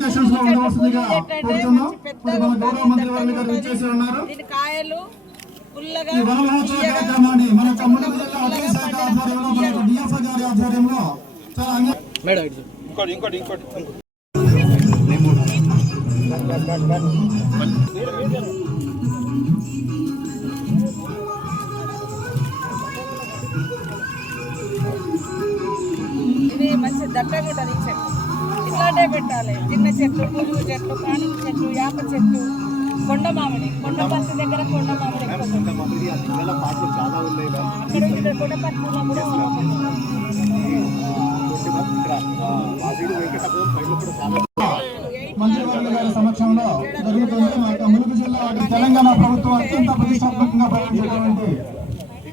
లొకేషన్స్లో ఉండవలసిందిగా కోరుతున్నాం మన గౌరవ మంత్రి వారి గారు ఉన్నారు దీని కాయలు పుల్లగా ఈ వన మహోత్సవ కార్యక్రమాన్ని మన తమ్ముడు జిల్లా అటవీ శాఖ ఆధ్వర్యంలో మనకు డిఎఫ్ఐ గారి ఆధ్వర్యంలో చాలా అంగ- ఇది మంచి దట్టంగా ఉంటుంది ఈ చెట్టు ఇట్లాంటే పెట్టాలి. చిన్న చెట్లు పులుగు చెట్లు కానుక చెట్లు యాప చెట్లు కొండ మామిడి కొండ పత్తి దగ్గర కొండ మామిడి అక్కడ ఇక్కడ కొండ చాలా మంత్రివర్గ గారి సమక్షంలో జరుగుతుంది మా యొక్క ములుగు జిల్లా తెలంగాణ ప్రభుత్వం అత్యంత ప్రతిష్టాత్మకంగా ప్రకటించినటువంటి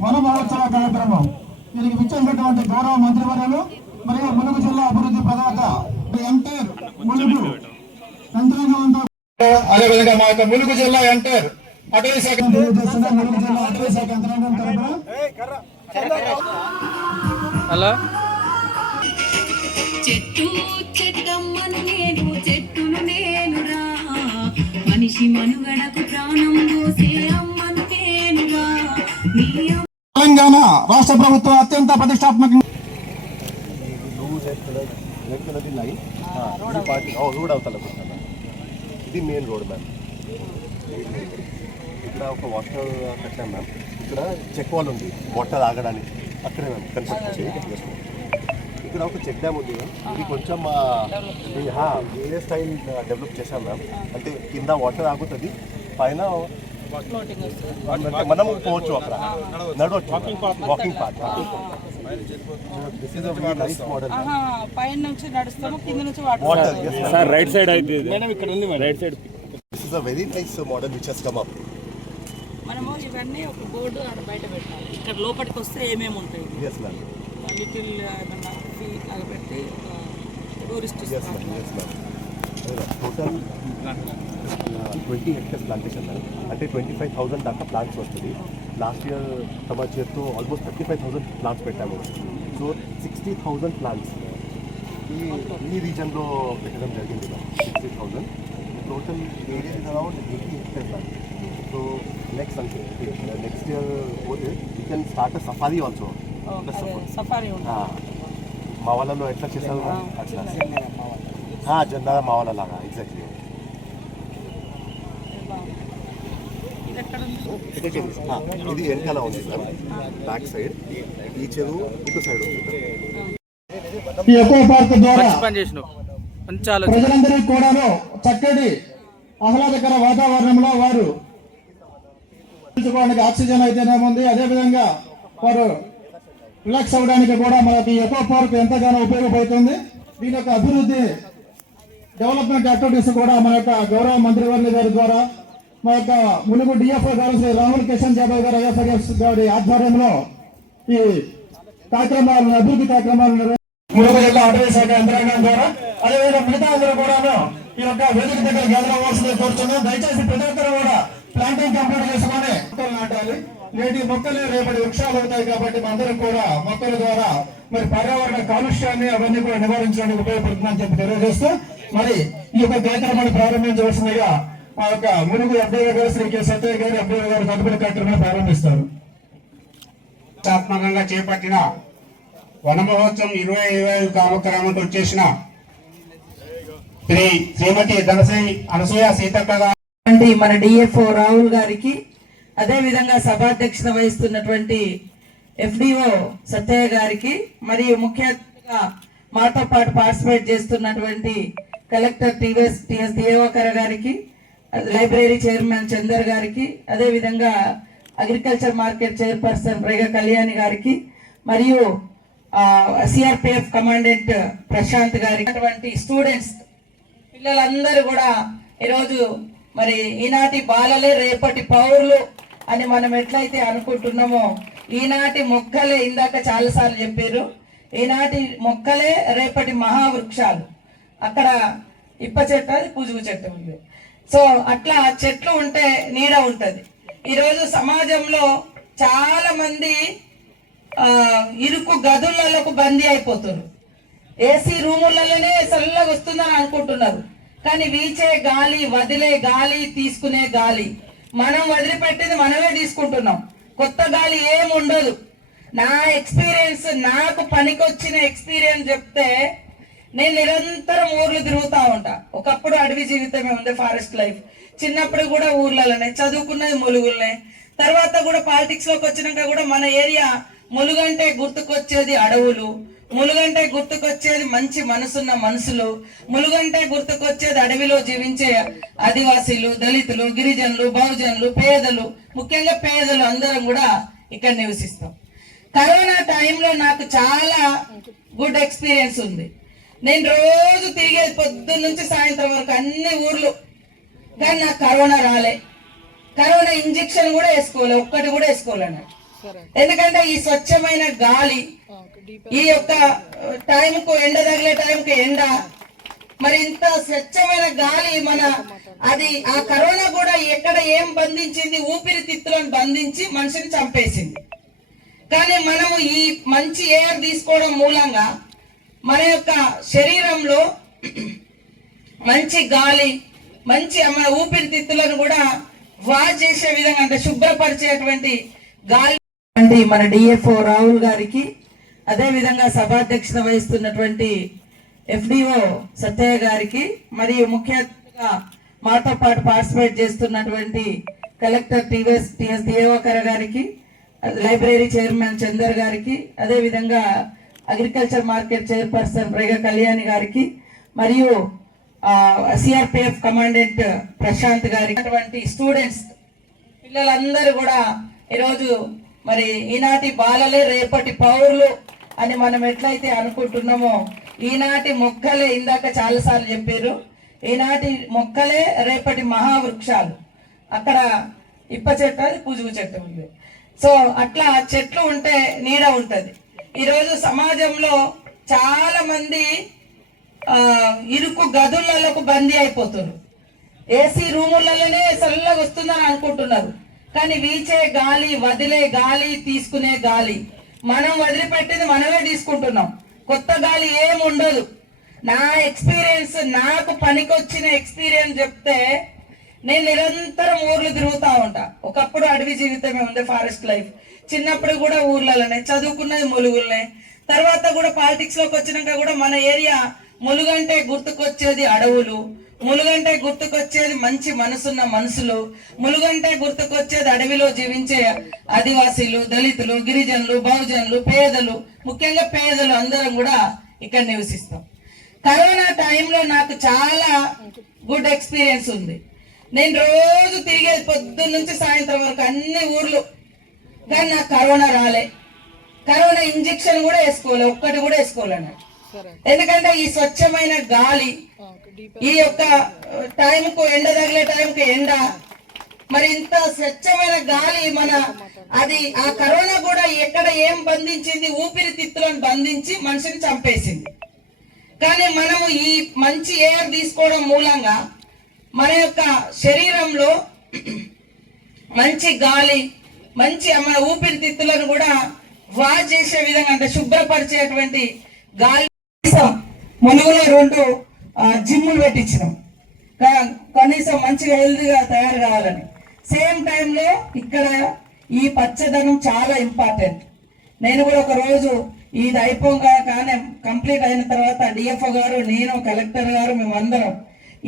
వన మహోత్సవ కార్యక్రమం. దీనికి విచ్చేసినటువంటి గౌరవ మంత్రివర్యులు మరియు ములుగు జిల్లా అభివృద్ధి ప్రదాత ఎంటర్ ములుగు. అదేవిధంగా మా యొక్క ములుగు జిల్లా ఎంటర్. అటవీ శాఖ తెలియజేస్తున్న ములుగు జిల్లా అటవీ శాఖ యంత్రాంగం తరపున. హలో? చెట్టు చెట్టమ్మను నేను చెట్టును నేనురా. మనిషి మనుగడకు ప్రాణం పోసే అమ్మను నేనురా నీ అమ్మ తెలంగాణ రాష్ట్ర ప్రభుత్వం అత్యంత ప్రతిష్టాత్మకంగా వెళ్తున్నది లైన్. ఇది పార్టీ రోడ్ అవతల ఇది మెయిన్ రోడ్ మ్యామ్ ఇక్కడ ఒక వాటర్ కట్టాం మ్యామ్ ఇక్కడ చెక్ వాల్ ఉంది వాటర్ ఆగడానికి అక్కడే మ్యామ్ కన్స్ట్రక్ట్ ఇక్కడ ఒక చెక్ డ్యామ్ ఉంది మ్యామ్ ఇది కొంచెం హా, వేరే స్టైల్ డెవలప్ చేశాం మ్యామ్ అంటే కింద వాటర్ ఆగుతుంది పైన మనం పోవచ్చు అక్కడ. నడవచ్చు walking park this is very nice model ఆహా, పైన నుంచి నడుస్తాము కింద నుంచి water water sir right side అయితే మేడం ఇక్కడ ఉంది right side this is a very nice model which has come up మనము ఇవన్నీ ఒక బోర్డు బయట పెట్టాలి. ఇక్కడ లోపలికి వస్తే ఏమేమి ఉంటాయి? ఎస్ మ్యామ్ లిటిల్ ఏమన్నా ఫీ అది పెట్టి tourist yes ma'am yes ma'am total twenty hectares plantation అంటే ట్వంటీ ఫైవ్ థౌసండ్ దాకా ప్లాంట్స్ వస్తుంది. లాస్ట్ ఇయర్ తమ చేతితో almost thirty five thousand plants పెట్టాము సో సిక్స్టీ థౌసండ్ ప్లాంట్స్ ఈ ఈ రీజన్లో పెట్టడం జరిగింది sixty thousand total area is around eighty hectares so next అంటే నెక్స్ట్ ఇయర్ పోతే you can start a safari also safari మా వాళ్ళలో ఎట్లా చేస్తారు? అట్లా. జెండా మా వాళ్ళ లాగా ఎగ్జాక్ట్లీ ఇది ఉంది ఇది వెనకాల ఉంది సార్ బ్యాక్ సైడ్ ఈ చెరువు ఇటు సైడ్ ఉంది ప్రజలందరికీ కూడాను చక్కటి ఆహ్లాదకర వాతావరణంలో వారు ఆక్సిజన్ అయితేనేముంది అదేవిధంగా వారు రిలాక్స్ అవ్వడానికి కూడా మనకి ఎకో పార్క్ ఎంతగానో ఉపయోగపడుతుంది. దీని యొక్క అభివృద్ధి డెవలప్మెంట్ యాక్టివిటీస్ కూడా మన యొక్క గౌరవ మంత్రివర్గ గారి ద్వారా మా యొక్క ములుగు డిఎఫ్ఓ గారు శ్రీ రాహుల్ కిషన్ జాదవ్ గారు ఐఎఫ్ఐఎస్ గారి ఆధ్వర్యంలో ఈ కార్యక్రమాలను అభివృద్ధి కార్యక్రమాలను ములుగు జిల్లా అటవీ శాఖ యంత్రాంగం ద్వారా అదేవిధంగా మిగతా అందరూ కూడాను ఈ యొక్క వేదిక దగ్గర గ్యాదర్ అవ్వాల్సింది కోరుతున్నాం దయచేసి ప్రతి ఒక్కరు కూడా ప్లాంటింగ్ కంప్లీట్ చేసుకొని మొక్కలు నాటాలి. నేటి మొక్కలే రేపటి వృక్షాలు అవుతాయి కాబట్టి మనందరం కూడా మొక్కల ద్వారా మరి పర్యావరణ కాలుష్యాన్ని అవన్నీ కూడా నివారించడానికి ఉపయోగపడుతుందని చెప్పి తెలియజేస్తూ మరి ఈ యొక్క కార్యక్రమాన్ని ప్రారంభించవలసిందిగా మా యొక్క మునుగు ఎఫ్డీఓ గారు శ్రీ కె. సత్యయ్య గారు ఎఫ్డీఓ గారు తదుపరి కార్యక్రమాన్ని ప్రారంభిస్తారు. ప్రతిష్టాత్మకంగా చేపట్టిన వన మహోత్సవం ఇరవై ఇరవై ఐదు కార్యక్రమానికి వచ్చేసిన శ్రీ శ్రీమతి ధనశ్రీ అనసూయ సీతక్క మన డిఎఫ్ఓ రాహుల్ గారికి అదే విధంగా సభాధ్యక్షత వహిస్తున్నటువంటి ఎఫ్డిఓ సత్యయ్య గారికి మరియు ముఖ్య అతిథిగా మాతో పాటు పార్టిసిపేట్ చేస్తున్నటువంటి కలెక్టర్ టివిఎస్ టిఎస్ దియోకర్ గారికి లైబ్రరీ చైర్మన్ చందర్ గారికి అదే విధంగా అగ్రికల్చర్ మార్కెట్ చైర్పర్సన్ రేగ కళ్యాణి గారికి మరియు సిఆర్పిఎఫ్ కమాండెంట్ ప్రశాంత్ గారికి అటువంటి స్టూడెంట్స్ పిల్లలందరూ కూడా ఈరోజు మరి ఈనాటి బాలలే రేపటి పౌరులు అని మనం ఎట్లయితే అనుకుంటున్నామో ఈనాటి మొక్కలే ఇందాక చాలాసార్లు చెప్పారు ఈనాటి మొక్కలే రేపటి మహావృక్షాలు. అక్కడ ఇప్ప చెట్టు అది పుజుగు చెట్టు ఉంది. సో అట్లా చెట్లు ఉంటే నీడ ఉంటుంది. ఈరోజు సమాజంలో చాలా మంది ఇరుకు గదులలోకి బందీ అయిపోతున్నారు ఏసీ రూములలోనే చల్లగా వస్తుందని అనుకుంటున్నారు. కానీ వీచే గాలి వదిలే గాలి తీసుకునే గాలి. మనం వదిలిపెట్టింది మనమే తీసుకుంటున్నాం. కొత్త గాలి ఏం ఉండదు నా ఎక్స్పీరియన్స్ నాకు పనికొచ్చిన ఎక్స్పీరియన్స్ చెప్తే నేను నిరంతరం ఊర్లు తిరుగుతా ఉంటా. ఒకప్పుడు అడవి జీవితమే ఉంది ఫారెస్ట్ లైఫ్. చిన్నప్పుడు కూడా ఊర్లలోనే చదువుకున్నది ములుగులనే. తర్వాత కూడా పాలిటిక్స్లోకి వచ్చినాక కూడా మన ఏరియా ములుగంటే గుర్తుకొచ్చేది అడవులు. ములుగంటే గుర్తుకొచ్చేది మంచి మనసున్న మనుషులు. ములుగంటే గుర్తుకొచ్చేది అడవిలో జీవించే ఆదివాసీలు దళితులు గిరిజనులు బహుజనులు పేదలు. ముఖ్యంగా పేదలు అందరం కూడా ఇక్కడ నివసిస్తాం. కరోనా టైంలో నాకు చాలా గుడ్ ఎక్స్పీరియన్స్ ఉంది. నేను రోజు తిరిగేది పొద్దున్న నుంచి సాయంత్రం వరకు అన్ని ఊర్లు. కానీ నాకు కరోనా రాలే. కరోనా ఇంజెక్షన్ కూడా వేసుకోలే ఒక్కటి కూడా వేసుకోలే ఎందుకంటే ఈ స్వచ్ఛమైన గాలి ఈ యొక్క టైంకు ఎండ తగిలే టైంకి ఎండ. మరి ఇంత స్వచ్ఛమైన గాలి మన అది ఆ కరోనా కూడా ఎక్కడ ఏం బంధించింది ఊపిరితిత్తులను బంధించి మనిషిని చంపేసింది. కానీ మనము ఈ మంచి ఎయిర్ తీసుకోవడం మూలంగా మన యొక్క శరీరంలో మంచి గాలి మంచి మన ఊపిరితిత్తులను కూడా వాష్ చేసే విధంగా అంటే శుభ్రపరిచేటువంటి గాలి అంటే మన డిఎఫ్ఓ రాహుల్ గారికి అదే విధంగా సభాధ్యక్షత వహిస్తున్నటువంటి ఎఫ్డిఓ సత్యయ్య గారికి మరియు ముఖ్యంగా మాతో పాటు పార్టిసిపేట్ చేస్తున్నటువంటి కలెక్టర్ టీవీఎస్ టిఎస్ దియోకర్ గారికి లైబ్రరీ చైర్మన్ చందర్ గారికి అదే విధంగా అగ్రికల్చర్ మార్కెట్ చైర్పర్సన్ రేగ కళ్యాణి గారికి మరియు సిఆర్పిఎఫ్ కమాండెంట్ ప్రశాంత్ గారికి అటువంటి స్టూడెంట్స్ పిల్లలందరూ కూడా ఈరోజు మరి ఈనాటి బాలలే రేపటి పౌరులు అని మనం ఎట్లయితే అనుకుంటున్నామో ఈనాటి మొక్కలే ఇందాక చాలాసార్లు చెప్పారు ఈనాటి మొక్కలే రేపటి మహావృక్షాలు. అక్కడ ఇప్ప చెట్టు అది పుజుగు చెట్టు ఉంది. సో అట్లా చెట్లు ఉంటే నీడ ఉంటుంది. ఈరోజు సమాజంలో చాలా మంది ఇరుకు గదులలోకి బందీ అయిపోతున్నారు. ఏసీ రూములలోనే చల్లగా వస్తుందని అనుకుంటున్నారు. కానీ వీచే గాలి వదిలే గాలి తీసుకునే గాలి. మనం వదిలిపెట్టింది మనమే తీసుకుంటున్నాం. కొత్త గాలి ఏం ఉండదు. నా ఎక్స్పీరియన్స్ నాకు పనికొచ్చిన ఎక్స్పీరియన్స్ చెప్తే నేను నిరంతరం ఊర్లు తిరుగుతూ ఉంటా. ఒకప్పుడు అడవి జీవితమే ఉంది ఫారెస్ట్ లైఫ్. చిన్నప్పుడు కూడా ఊర్లలోనే చదువుకున్నది ములుగులనే. తర్వాత కూడా పాలిటిక్స్లోకి వచ్చినాక కూడా మన ఏరియా ములుగంటే గుర్తుకొచ్చేది అడవులు ములుగంటే గుర్తుకొచ్చేది మంచి మనసున్న మనుషులు ములుగంటే గుర్తుకొచ్చేది అడవిలో జీవించే ఆదివాసీలు దళితులు గిరిజనులు బహుజనులు పేదలు ముఖ్యంగా పేదలు అందరం కూడా ఇక్కడ నివసిస్తాం. కరోనా టైంలో నాకు చాలా గుడ్ ఎక్స్పీరియన్స్ ఉంది. నేను రోజు తిరిగేది పొద్దున్న నుంచి సాయంత్రం వరకు అన్ని ఊర్లు కానీ నాకు కరోనా రాలే. కరోనా ఇంజెక్షన్ కూడా వేసుకోలే ఒక్కటి కూడా వేసుకోలే నాకు. ఎందుకంటే ఈ స్వచ్ఛమైన గాలి ఈ యొక్క టైంకు ఎండ తగిలే టైంకి ఎండ. మరి ఇంత స్వచ్ఛమైన గాలి మన అది ఆ కరోనా కూడా ఎక్కడ ఏం బంధించింది ఊపిరితిత్తులను బంధించి మనిషిని చంపేసింది. కానీ మనము ఈ మంచి ఎయిర్ తీసుకోవడం మూలంగా మన యొక్క శరీరంలో మంచి గాలి మంచి మన ఊపిరితిత్తులను కూడా వాష్ చేసే విధంగా అంటే శుభ్రపరిచేటువంటి గాలి మునుగులో రెండు జిమ్ములు పెట్టించినాం. కనీసం మంచిగా హెల్తీగా తయారు కావాలని. సేమ్ టైంలో ఇక్కడ ఈ పచ్చదనం చాలా ఇంపార్టెంట్. నేను కూడా ఒక రోజు ఇది అయిపోగా కానీ కంప్లీట్ అయిన తర్వాత డిఎఫ్ఓ గారు నేను కలెక్టర్ గారు మేమందరం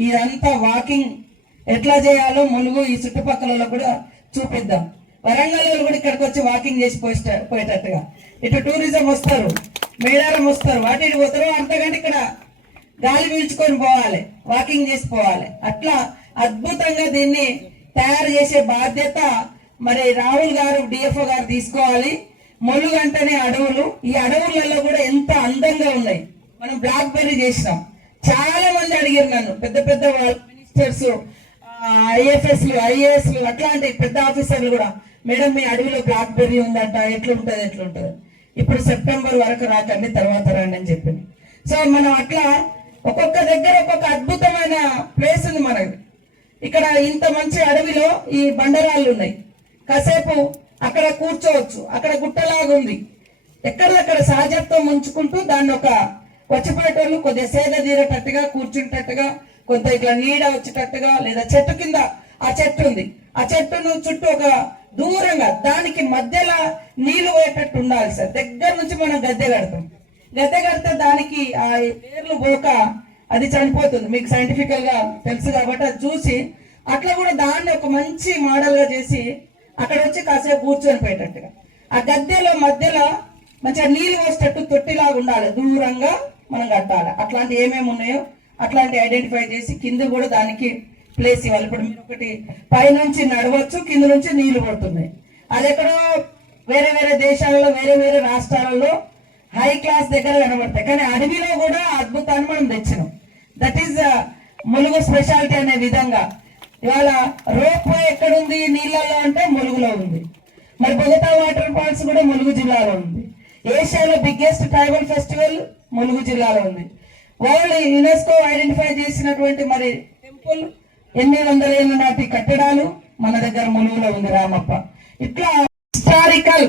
ఇదంతా వాకింగ్ ఎట్లా చేయాలో ములుగు ఈ చుట్టుపక్కల కూడా చూపిద్దాం. వరంగల్ వాళ్ళు కూడా ఇక్కడికి వచ్చి వాకింగ్ చేసి పోయేటట్టుగా. ఇటు టూరిజం వస్తారు మేడారం వస్తారు వాటి ఇటు పోతారు అంతకంటే ఇక్కడ గాలి పీల్చుకొని పోవాలి వాకింగ్ చేసి పోవాలి. అట్లా అద్భుతంగా దీన్ని తయారు చేసే బాధ్యత మరి రాహుల్ గారు డిఎఫ్ఓ గారు తీసుకోవాలి. మొలుగంటనే అడవులు. ఈ అడవులలో కూడా ఎంత అందంగా ఉన్నాయి. మనం బ్లాక్ బెర్రీ చేసినాం. చాలా మంది అడిగారు నన్ను. పెద్ద పెద్ద మినిస్టర్స్ ఐఎఫ్ఎస్లు ఐఏఎస్లు అట్లాంటి పెద్ద ఆఫీసర్లు కూడా మేడం మీ అడవిలో బ్లాక్ బెర్రీ ఉందంట ఎట్లుంటుంది ఎట్లుంటుంది? ఇప్పుడు సెప్టెంబర్ వరకు రాకండి తర్వాత రండి అని చెప్పింది. సో మనం అట్లా ఒక్కొక్క దగ్గర ఒక్కొక్క అద్భుతమైన ప్లేస్ ఉంది మనకి ఇక్కడ ఇంత మంచి అడవిలో ఈ బండరాళ్ళు ఉన్నాయి. కాసేపు అక్కడ కూర్చోవచ్చు అక్కడ గుట్టలాగుంది ఉంది. సహజత్వం ఉంచుకుంటూ దాన్ని ఒక వచ్చిపోయేటోళ్ళు కొద్దిగా సేద తీరేటట్టుగా కూర్చుంటట్టుగా కొంత ఇట్లా నీడ వచ్చేటట్టుగా లేదా చెట్టు కింద ఆ చెట్టు ఉంది. ఆ చెట్టును చుట్టూ ఒక దూరంగా దానికి మధ్యలో నీళ్ళు పోయేటట్టు ఉండాలి సార్. దగ్గర నుంచి మనం గద్దె కడతాం. గద్దె కడితే దానికి ఆ వేర్లు పోక అది చనిపోతుంది. మీకు సైంటిఫికల్గా తెలుసు కాబట్టి అది చూసి అట్లా కూడా దాన్ని ఒక మంచి మోడల్గా చేసి అక్కడ వచ్చి కాసేపు కూర్చొని పోయేటట్టుగా. ఆ గద్దెలో మధ్యలో మంచిగా నీళ్ళు పోసేటట్టు తొట్టిలాగా ఉండాలి. దూరంగా మనం కట్టాలి. అట్లాంటి ఏమేమి ఉన్నాయో అట్లాంటి ఐడెంటిఫై చేసి కింద కూడా దానికి ప్లేస్ ఇవ్వాలి. ఇప్పుడు మీరు ఒకటి పైనుంచి నడవచ్చు కింద నుంచి నీళ్ళు పడుతున్నాయి. అది ఎక్కడో వేరే వేరే దేశాలలో వేరే వేరే రాష్ట్రాలలో హై క్లాస్ దగ్గర కనబడతాయి. కానీ అడవిలో కూడా అద్భుతాన్ని మనం తెచ్చినాం. That is uh, Mulugu specialty అనే విధంగా. ఇవాళ రోప్ ఎక్కడుంది నీళ్ళలో అంటే ములుగులో ఉంది. మరి బొగతా వాటర్ ఫాల్స్ కూడా ములుగు జిల్లాలో ఉంది. ఏషియాలో బిగ్గెస్ట్ ట్రైబల్ ఫెస్టివల్ ములుగు జిల్లాలో ఉంది. వరల్డ్ యునెస్కో ఐడెంటిఫై చేసినటువంటి మరి టెంపుల్ ఎనిమిది వందల ఏళ్ళ నాటి కట్టడాలు మన దగ్గర ములుగులో ఉంది రామప్ప. ఇట్లా హిస్టారికల్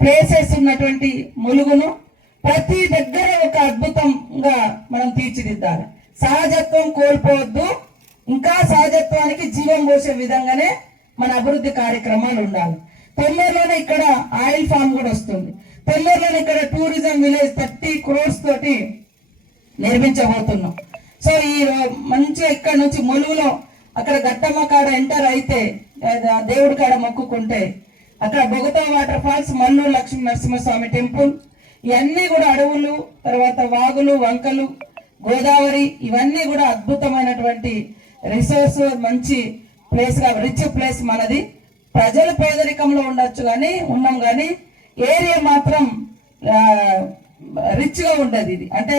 ప్లేసెస్ ఉన్నటువంటి ములుగును ప్రతి దగ్గర ఒక అద్భుతంగా మనం తీర్చిదిద్దాలి. సహజత్వం కోల్పోవద్దు ఇంకా సహజత్వానికి జీవం పోసే విధంగానే మన అభివృద్ధి కార్యక్రమాలు ఉండాలి. తొందరలోనే ఇక్కడ ఆయిల్ ఫామ్ కూడా వస్తుంది. తొందరలోనే ఇక్కడ టూరిజం విలేజ్ థర్టీ క్రోర్స్ తోటి నిర్మించబోతున్నాం. సో ఈ రో- మంచిగా ఇక్కడ నుంచి ములుగులో అక్కడ గట్టమ్మ కాడ ఎంటర్ అయితే దేవుడి కాడ మొక్కుకుంటే అక్కడ Bogatha water falls Malluru Lakshmi Narasimhaswamy temple ఇవన్నీ కూడా అడవులు తర్వాత వాగులు వంకలు గోదావరి ఇవన్నీ కూడా అద్భుతమైనటువంటి రిసోర్స్ మంచి ప్లేస్గా రిచ్ ప్లేస్ మనది. ప్రజలు పేదరికంలో ఉండొచ్చు కానీ ఉన్నాం కానీ ఏరియా మాత్రం రిచ్గా ఉండదు ఇది. అంటే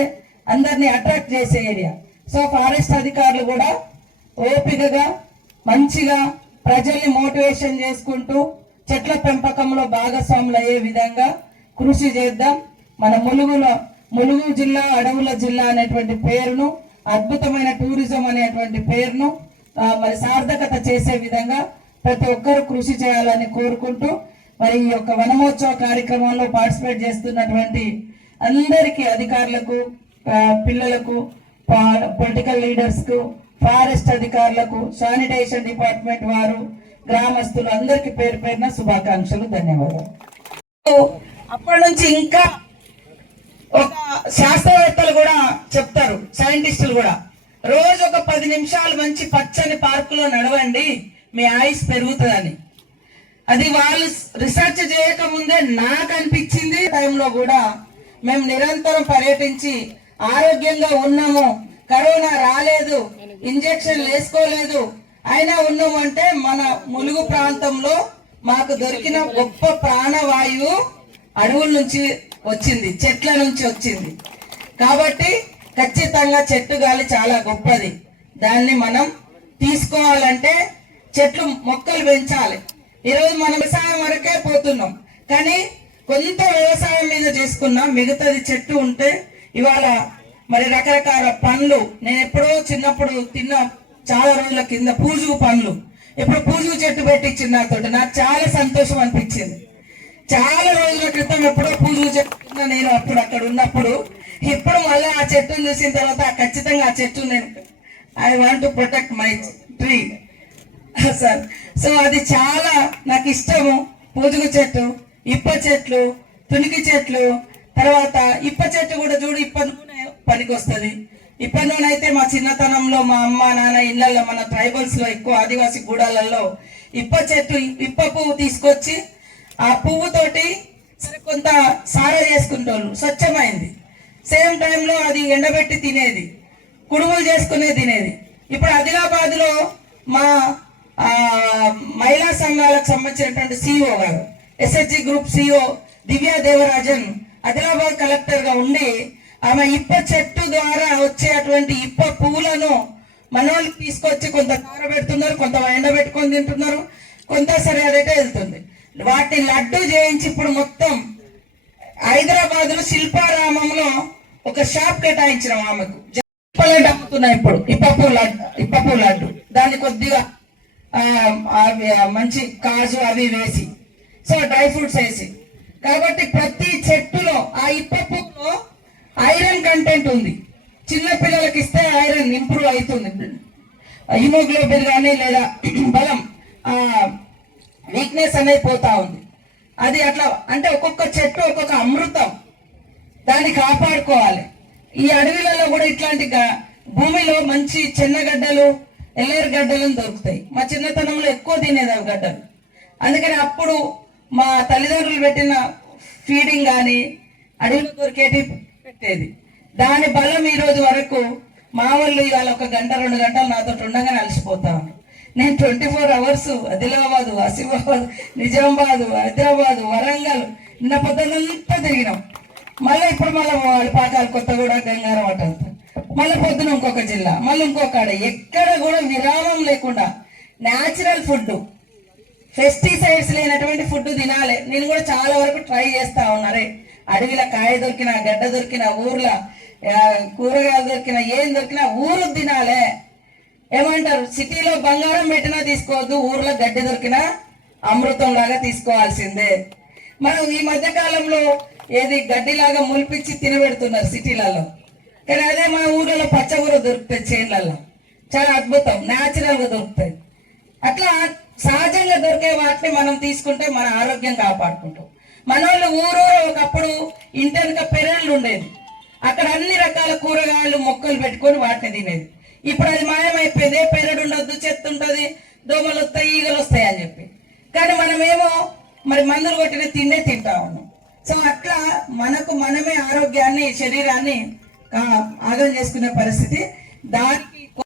అందరినీ అట్రాక్ట్ చేసే ఏరియా సో ఫారెస్ట్ అధికారులు కూడా ఓపికగా మంచిగా ప్రజల్ని మోటివేషన్ చేసుకుంటూ చెట్ల పెంపకంలో భాగస్వాములు అయ్యే విధంగా కృషి చేద్దాం. మన ములుగులో ములుగు జిల్లా అడవుల జిల్లా అనేటువంటి పేరును అద్భుతమైన టూరిజం అనేటువంటి పేరును మరి సార్థకత చేసే విధంగా ప్రతి ఒక్కరూ కృషి చేయాలని కోరుకుంటూ మరి ఈ యొక్క వనమోత్సవ కార్యక్రమంలో పార్టిసిపేట్ చేస్తున్నటువంటి అందరికీ అధికారులకు పిల్లలకు పొలిటికల్ లీడర్స్కు ఫారెస్ట్ అధికారులకు శానిటేషన్ డిపార్ట్మెంట్ వారు గ్రామస్తులు అందరికి పేరు పేరున శుభాకాంక్షలు ధన్యవాదాలు. అప్పటి నుంచి ఇంకా ఒక శాస్త్రవేత్తలు కూడా చెప్తారు సైంటిస్టులు కూడా. రోజు ఒక పది నిమిషాలు మంచి పచ్చని పార్కులో నడవండి మీ ఆయుష్ పెరుగుతుందని. అది వాళ్ళు రీసెర్చ్ చేయక ముందే నాకు అనిపించింది టైంలో కూడా మేము నిరంతరం పర్యటించి ఆరోగ్యంగా ఉన్నాము. కరోనా రాలేదు. ఇంజెక్షన్ వేసుకోలేదు. అయినా ఉన్నాము అంటే మన ములుగు ప్రాంతంలో మాకు దొరికిన గొప్ప ప్రాణవాయువు అడవుల నుంచి వచ్చింది చెట్ల నుంచి వచ్చింది. కాబట్టి ఖచ్చితంగా చెట్టు గాలి చాలా గొప్పది. దాన్ని మనం తీసుకోవాలంటే చెట్లు మొక్కలు పెంచాలి. ఈరోజు మనం వ్యవసాయం వరకే పోతున్నాం. కానీ కొంత వ్యవసాయం మీద చేసుకున్నాం మిగతాది చెట్టు ఉంటే ఇవాళ మరి రకరకాల పండ్లు. నేను ఎప్పుడో చిన్నప్పుడు తిన్న చాలా రోజుల కింద పూజు పండ్లు. ఇప్పుడు పూజు చెట్టు పెట్టించింది నాతో నాకు చాలా సంతోషం అనిపించింది. చాలా రోజుల క్రితం ఎప్పుడో పూజు చెట్టు నేను అప్పుడు అక్కడ ఉన్నప్పుడు ఇప్పుడు మళ్ళీ ఆ చెట్టును చూసిన తర్వాత ఖచ్చితంగా ఆ చెట్టు నేను I want to protect my tree sir so అది చాలా నాకు ఇష్టము. పూజగు చెట్టు ఇప్ప చెట్లు తునికి చెట్లు తర్వాత ఇప్ప చెట్టు కూడా చూడు ఇప్ప నూనె పనికి వస్తుంది ఇప్ప నూనె అయితే మా చిన్నతనంలో మా అమ్మ నాన్న ఇళ్ళల్లో మన ట్రైబల్స్లో ఎక్కువ ఆదివాసి గూడాలలో ఇప్ప చెట్టు ఇప్ప పువ్వు తీసుకొచ్చి ఆ పువ్వుతోటి కొంత సార చేసుకుంటారు స్వచ్ఛమైంది. సేమ్ టైంలో అది ఎండబెట్టి తినేది. కుడుములు చేసుకునే తినేది. ఇప్పుడు ఆదిలాబాద్లో మా మహిళా సంఘాలకు సంబంధించినటువంటి సిఇఓ గారు SHG group CEO Divya Devarajan Adilabad కలెక్టర్గా ఉండి ఆమె ఇప్ప చెట్టు ద్వారా వచ్చేటువంటి ఇప్ప పువ్వులను మనోళ్ళు తీసుకొచ్చి కొంత కారబెడుతున్నారు కొంత ఎండబెట్టుకొని తింటున్నారు కొంత సరే అదైతే వెళ్తుంది. వాటిని లడ్డు చేయించి ఇప్పుడు మొత్తం హైదరాబాద్లో శిల్పారామంలో ఒక షాప్ కేటాయించిన ఆమెకు. చెప్పలేట్ అమ్ముతున్నాయి ఇప్పుడు. ఇప్పపు లడ్డు ఇప్పపు లడ్డు. దాన్ని కొద్దిగా మంచి కాజు అవి వేసి సో డ్రై ఫ్రూట్స్ వేసి. కాబట్టి ప్రతి చెట్టులో ఆ ఇప్పప్పులో ఐరన్ కంటెంట్ ఉంది. చిన్న పిల్లలకి ఇస్తే ఐరన్ ఇంప్రూవ్ అవుతుంది. హిమోగ్లోబిన్ కానీ లేదా బలం వీక్నెస్ అనేది పోతా ఉంది. అది అట్లా అంటే ఒక్కొక్క చెట్టు ఒక్కొక్క అమృతం దాన్ని కాపాడుకోవాలి. ఈ అడవిలలో కూడా ఇట్లాంటి గ- భూమిలో మంచి చిన్నగడ్డలు ఎల్లేరు గడ్డలు దొరుకుతాయి. మా చిన్నతనంలో ఎక్కువ తినేది అవి గడ్డలు. అందుకని అప్పుడు మా తల్లిదండ్రులు పెట్టిన ఫీడింగ్ కానీ అడవిలో దొరికేటి పెట్టేది. దాని బలం ఈ రోజు వరకు మా వాళ్ళు ఇవాళ ఒక గంట రెండు గంటలు నాతో ఉండగానే అలసిపోతా నేను twenty four hours Adilabad Asifabad Nizamabad Hyderabad Warangal నిన్న పొద్దునంతా తిరిగినాం. మళ్ళీ ఇప్పుడు మళ్ళీ వాళ్ళ పాకాలు కొత్తగూడ గంగారం అట మళ్ళీ పొద్దున ఇంకొక జిల్లా మళ్ళీ ఇంకొక ఎక్కడ కూడా విరామం లేకుండా న్యాచురల్ ఫుడ్ పెస్టిసైడ్స్ లేనటువంటి ఫుడ్ తినాలి. నేను కూడా చాలా వరకు ట్రై చేస్తా ఉన్నారే అడవిలో కాయ దొరికిన గడ్డ దొరికిన ఊర్లో కూరగాయలు దొరికిన ఏం దొరికినా ఊరు తినాలే. ఏమంటారు? సిటీలో బంగారం పెట్టినా తీసుకోవద్దు ఊర్లో గడ్డి దొరికినా అమృతం లాగా తీసుకోవాల్సిందే. మనం ఈ మధ్య కాలంలో ఏది గడ్డిలాగా ములిపించి తినబెడుతున్నారు సిటీలలో. కానీ అదే మన ఊర్లలో ఊర దొరుకుతాయి చేన్లలో చాలా అద్భుతం న్యాచురల్గా దొరుకుతాయి. అట్లా సహజంగా దొరికే వాటిని మనం తీసుకుంటే మన ఆరోగ్యం కాపాడుకుంటాం. మన వాళ్ళు ఊరూరు ఒకప్పుడు ఇంటెనక పెరళ్ళు ఉండేది. అక్కడ అన్ని రకాల కూరగాయలు మొక్కలు పెట్టుకొని వాటిని తినేది. ఇప్పుడు అది మాయమైపోయింది. ఏ పెరడు ఉండొద్దు చెత్త ఉంటుంది దోమలు వస్తాయి ఈగలు వస్తాయి అని చెప్పి. కానీ మనమేమో మరి మందులు కొట్టిన తిండే తింటా ఉన్నాం. సో అట్లా మనకు మనమే ఆరోగ్యాన్ని శరీరాన్ని ఆగం చేసుకునే పరిస్థితి దాని